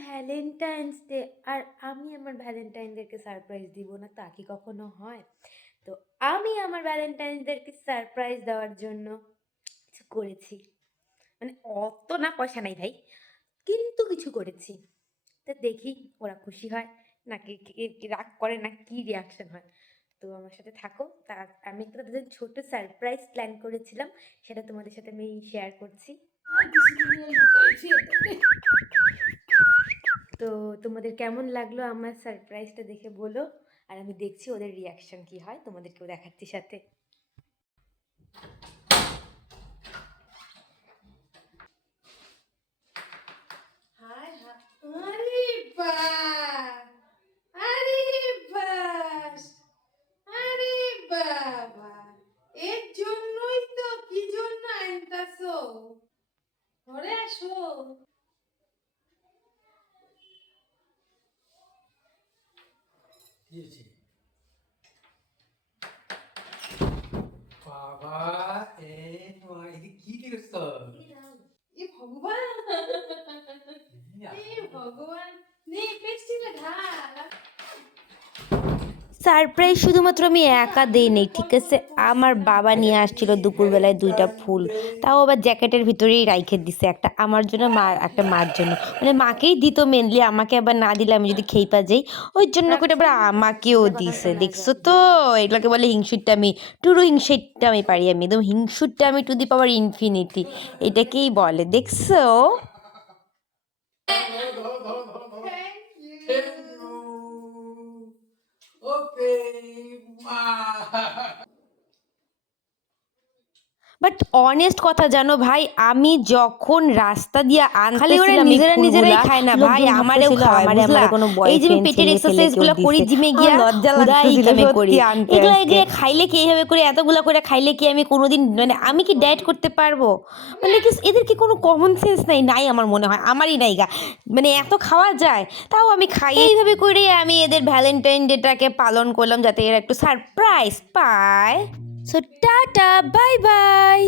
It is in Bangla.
ভ্যালেন্টাইন্স ডে, আর আমি আমার ভ্যালেন্টাইনদেরকে সারপ্রাইজ দিব না, তা কি কখনো হয়? তো আমি আমার ভ্যালেন্টাইনদেরকে সারপ্রাইজ দেওয়ার জন্য কিছু করেছি। মানে অত না, পয়সা নাই ভাই, কিন্তু কিছু করেছি। তো দেখি ওরা খুশি হয় নাকি রাগ করে, না কি রিয়াকশন হয়। তো আমার সাথে থাকো। তা আমি একটা তাদের ছোট সারপ্রাইজ প্ল্যান করেছিলাম, সেটা তোমাদের সাথে আমি শেয়ার করছি। তো তোমাদের কেমন লাগলো আমার সারপ্রাইজটা দেখে বলো, আর আমি দেখছি ওদের রিয়াকশন কি হয়, তোমাদেরকেও দেখাচ্ছি সাথে। হায় হায়, আরে বাহ, আরে বাস, আরে বাবা, এর জন্যই তো কি জন্য আনতাছো, ঘরে আসো। বাবা, এদিকে কি দেখছো? এ ভগবান, এ ভগবান, নে পেস্টিটা ঢাল। সারপ্রাইজ শুধুমাত্র আমি একা দেই নেই, ঠিক আছে? আমার বাবা নিয়ে আসছিল দুপুরবেলায় 2টা ফুল, তাও আবার জ্যাকেটের ভিতরেই রাইখে দিছে, একটা আমার জন্য, একটা মার জন্য। মানে মাকেই দিত মেনলি, আমাকে আবার না দিলে আমি যদি খেইপা যাই, ওই জন্য করে আবার আমাকেও দিছে। দেখছো তো, এগুলোকে বলে হিংসুট্টামি, টুরু হিংসুট্টামি পারি আমি, একদম হিংসুট্টামি টু দি পাওয়ার ইনফিনিটি, এটাকেই বলে। দেখছো? Thank you. Okay. But honest কথা জানো ভাই, আমি যখন রাস্তা দিয়ে আনতেছিলাম নিজেরা নিজেরাই খায় না ভাই, আমারেও খাওয়ায়, বুঝলা? এই যে আমি পেটের এক্সারসাইজ গুলো করি জিমে গিয়া, খুদাই কামে করি, এগুলা এগুলা খাইলে কি এইভাবে করে এতগুলা করে খাইলে কি আমি কোনোদিন, মানে আমি কি ডায়েট করতে পারবো? মানে কি এদের কি কোনো কমন সেন্স নাই? নাই আমার মনে হয়, আমারই নাই গা। মানে এত খাওয়া যায়, তাও আমি খাই। এইভাবে করে আমি এদের ভ্যালেন্টাইন ডেটাকে পালন করলাম, যাতে এরা একটু সারপ্রাইজ পায়। So tata, bye bye.